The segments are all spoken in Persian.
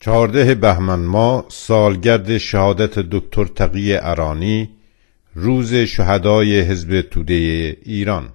14 بهمن ماه سالگرد شهادت دکتر تقی ارانی، روز شهدای حزب توده ایران.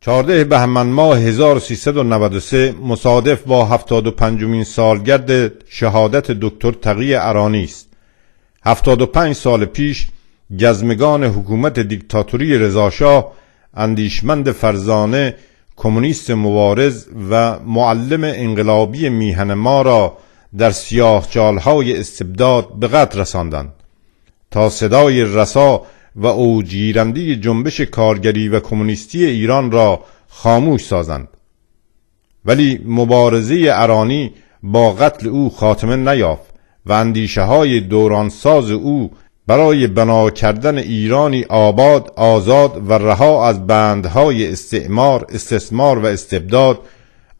چهارده بهمن ماه 1393 مصادف با 75مین سالگرد شهادت دکتر تقی ارانی است. 75 سال پیش گزمگان حکومت دیکتاتوری رضاشاه، اندیشمند فرزانه، کمونیست مبارز و معلم انقلابی میهن ما را در سیاهچالهای استبداد به قتل رساندند تا صدای رسا و اوجگیرنده جنبش کارگری و کمونیستی ایران را خاموش سازند. ولی مبارزه ارانی با قتل او خاتمه نیافت و اندیشه های دورانساز او برای بنا کردن ایرانی آباد، آزاد و رها از بندهای استعمار، استثمار و استبداد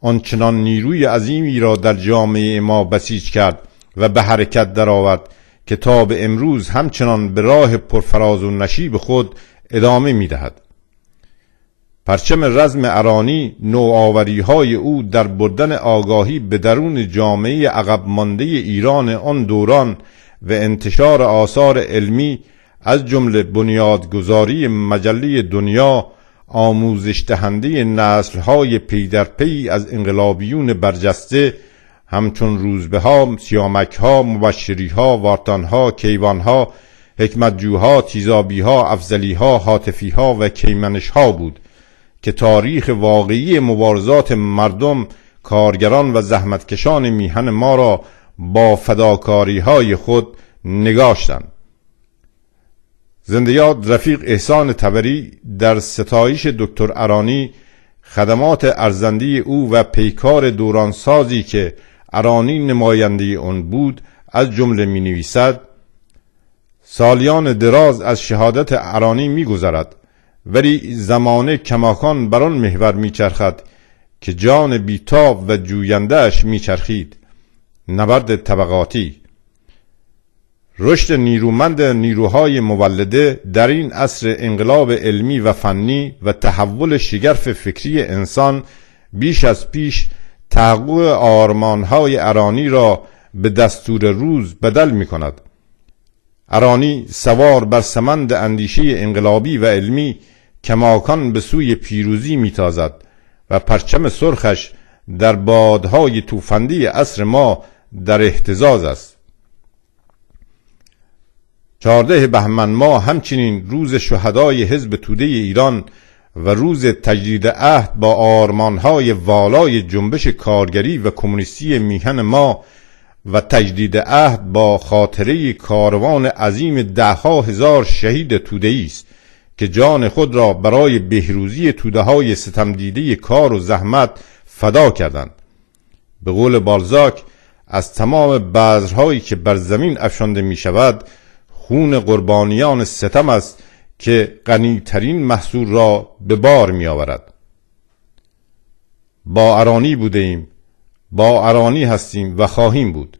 آنچنان نیروی عظیمی را در جامعه ما بسیج کرد و به حرکت درآورد که تا به امروز همچنان به راه پرفراز و نشیب خود ادامه می‌دهد. پرچم رزم ارانی نوآوری‌های او در بردن آگاهی به درون جامعه عقب مانده ایران آن دوران و انتشار آثار علمی از جمله بنیادگذاری مجله دنیا، آموزش دهنده نسل‌های پی در پی از انقلابیون برجسته همچون روزبه‌ها، سیامک‌ها، مبشری‌ها، وارتان‌ها، کیوان‌ها، حکمتجوها، تیزابی‌ها، افضلی‌ها، هاتفی‌ها و کیمنش‌ها بود که تاریخ واقعی مبارزات مردم، کارگران و زحمتکشان میهن ما را با فداکاری‌های خود نگاشتند. زنده یاد رفیق احسان طبری در ستایش دکتر ارانی خدمات ارزنده او و پیکار دورانسازی که ارانی نماینده آن بود از جمله می نویسد: سالیان دراز از شهادت ارانی می گذرد، ولی زمانه کماکان بر آن محور می چرخد که جان بیتاب و جوینده اش می چرخید. نبرد طبقاتی. رشد نیرومند نیروهای مولده در این عصر انقلاب علمی و فنی و تحول شگرف فکری انسان بیش از پیش تحقق آرمانهای ارانی را به دستور روز بدل می کند. ارانی سوار بر سمند اندیشه انقلابی و علمی کماکان به سوی پیروزی می تازد و پرچم سرخش در بادهای توفنده عصر ما در اهتزاز است. 14 بهمن ماه همچنین روز شهدای حزب توده ایران و روز تجدید عهد با آرمانهای والای جنبش کارگری و کمونیستی میهن ما و تجدید عهد با خاطره کاروان عظیم ده‌ها هزار شهید توده‌ای است که جان خود را برای بهروزی توده‌های ستمدیده کار و زحمت فدا کردند. به قول بالزاک، از تمام بذرهایی که بر زمین افشانده می شود، خون قربانیان ستم است که غنی‌ترین محصول را به بار می آورد. با ارانی بوده ایم، با ارانی هستیم و خواهیم بود.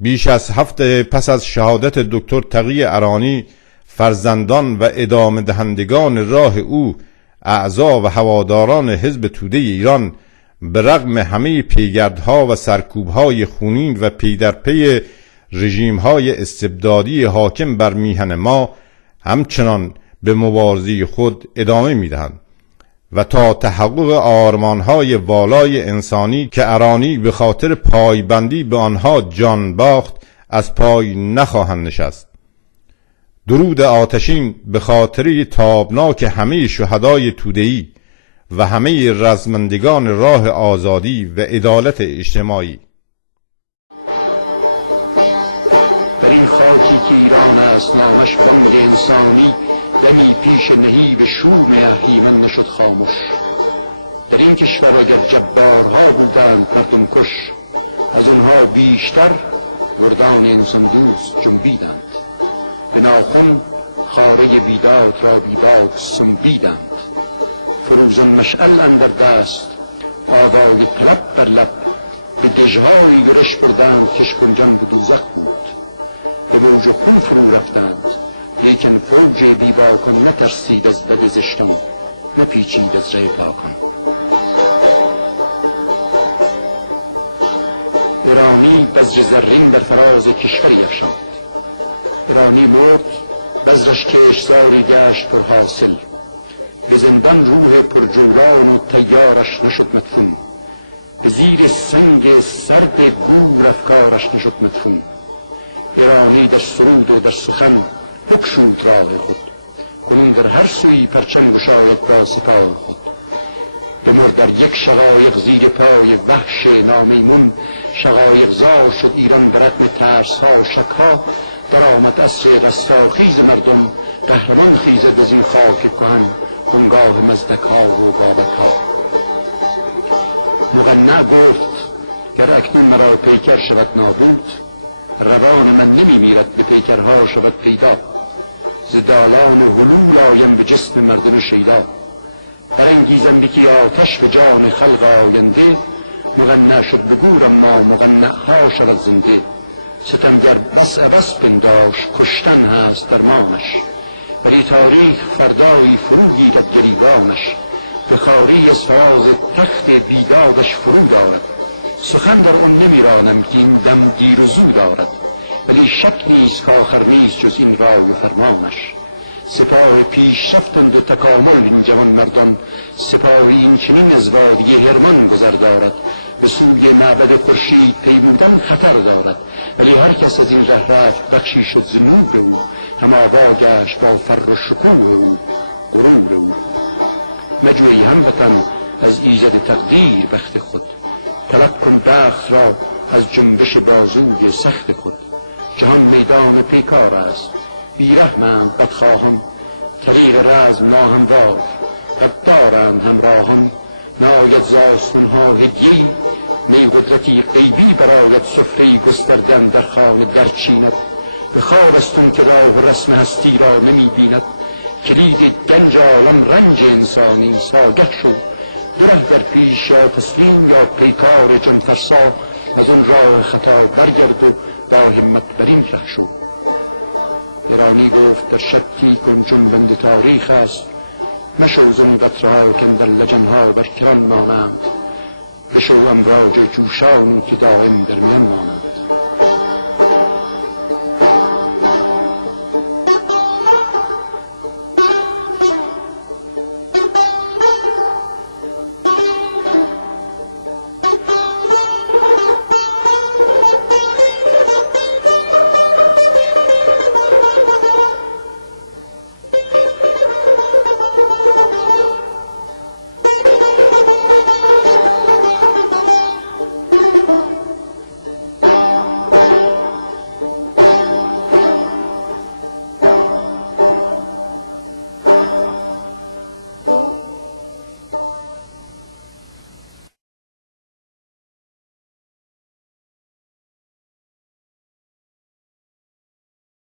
بیش از 7 هفته پس از شهادت دکتر تقی ارانی، فرزندان و ادامه دهندگان راه او، اعضا و هواداران حزب توده ایران، به رغم همه پیگردها و سرکوبهای خونین و پی در پی رژیم‌های استبدادی حاکم بر میهن ما، همچنان به مبارزه خود ادامه می‌دهند و تا تحقق آرمانهای والای انسانی که ارانی به خاطر پایبندی به آنها جان باخت از پای نخواهند نشست. درود آتشین به خاطره تابناک همه شهدای توده‌ای و همه رزمندگان راه آزادی و عدالت اجتماعی. در این خاکی که ایران است نامش بانگ انسانی، دمی پیش نهیب شوم اهریمن نشد خاموش. در این کشور اگر جبارها بودند مردم کش، از اونها بیشتر گردان انسان دوست جنبیدند. به ناخن خاره بیداد را بیباک سنبیدند. فروزان مشعل اندر دست، آوای طلب بر لب، به دژهای گرش بردند کش گنجان به دوزخ بود. به موج خون فرو رفتند، لیکن فوج بیباکان نترسید از بد زشتان، نپیچید از ره پاکان. ایرانی بذر زرین بر فراز کشوری افشاند. ایرانی مرد، بذرش کشتزاری گشت پر حاصل. به زندان روح پرجولان و تیارش نشد مدفون. به زیر سنگ سرد گور افکارش نشد مدفون. ایرانی در سرود و در سخن بگشود راه خود، کنون در هر سوی پرچم گشاید با سپاه خود. بمرد در یک شقایق زیر پای وحش نامیمون. شقایق زار شد ایران به رغم ترس ها شک ها. در آمد عصر رستاخیز مردم، قهرمان خیزد از این خاک کهن بنگاه مزدک ها و بابک ها. مقنع گفت گر اکنون مرا پیکر شود نابود، روان من نمی میرد به پیکرها شود پیدا. ز دالان حلول آیم به جسم مردم شیدا. برانگیزم یکی آتش به جان خلق آینده. مقنع شد به گور اما مقنع ها شود زنده. ستمگر بس عبس پنداش کشتن هست درمانش. ولی تاریخ فردایی فرو گیرد گریبانش. به خواری از فراز تخت بیدادش فرو دارد. سخن در آن نمیرانم که این دم دیر و زود دارد. ولی شک نیست کآخر نیست جز این رای و فرمانش. سپاه پیشرفتند و تکامل این جوان مردان. سپاهی این چنین از وادی هرمان گذر دارد. به سوی معبد خورشید پیمودن خطر دارد. ولی هر کس از این ره رفت بخشی شد ز نور او. هم آوا گشت با فر و شکوه او غرور او. مجوی هموطن از ایزد تقدیر بخت خود. طلب کن بخت را از جنبش بازوی سخت خود. جهان میدان پیکار است، بیرحمند بدخواهان. طریق رزم ناهموار، غدارند همراهان. ناید ز آستانها هدیه‌ای، می قدرتی غیبی برآید. سفره‌ای گسترده در خانه درچیند. به خواب استم که راه و رسم هستی را نمی بیند. کلید گنج عالم رنج انسانی ساگه شو. دو ره در پیش، یا تسلیم یا پیکار جان فرسا. از اون راه خطا برگرد و با همت بر این ره شو. ایرانی گفت در شب تیک جنبنده تاریخ است. مشو زن قطرها که در لجنها بر کران مانند. بشو امواج جوشانی که دائم در میان مانند.